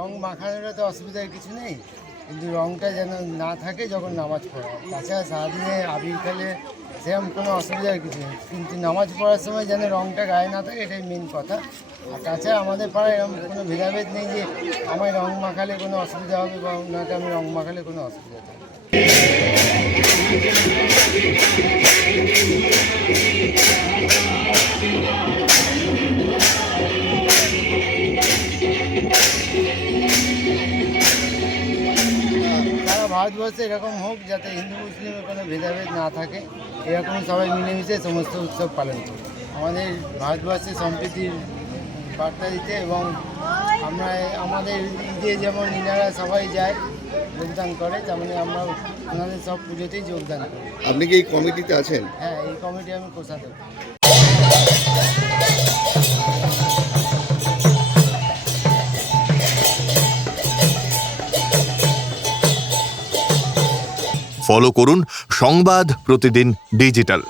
রং মাখানোটা তো অসুবিধার কিছু নেই, কিন্তু রংটা যেন না থাকে যখন নামাজ পড়া হয়। তাছাড়া সারাদিনে আবির খেলে সেরকম কোনো অসুবিধার কিছু নেই, কিন্তু নামাজ পড়ার সময় যেন রংটা গায়ে না থাকে, এটাই মেন কথা। আর তাছাড়া আমাদের পাড়ায় এরকম কোনো ভেদাভেদ নেই যে আমায় রং মাখালে কোনো অসুবিধা হবে বা ওনাকে আমি রং মাখালে কোনো অসুবিধা হবে। সারা ভারতবর্ষে এরকম হোক যাতে হিন্দু মুসলিমের কোনো ভেদাভেদ না থাকে, এরকম সবাই মিলেমিশে সমস্ত উৎসব পালন করি আমাদের ভারতবর্ষে সম্প্রীতির বার্তা দিতে। এবং আমরা আমাদের ঈদে যেমন ইনারা সবাই যায় যোগদান করে, তেমনি আমরা ওনাদের সব পুজোতেই যোগদান করি। আপনি কি এই কমিটিতে আছেন? হ্যাঁ, এই কমিটি আমি কোষাধ্যক্ষ। ফলো করুন সংবাদ প্রতিদিন ডিজিটাল।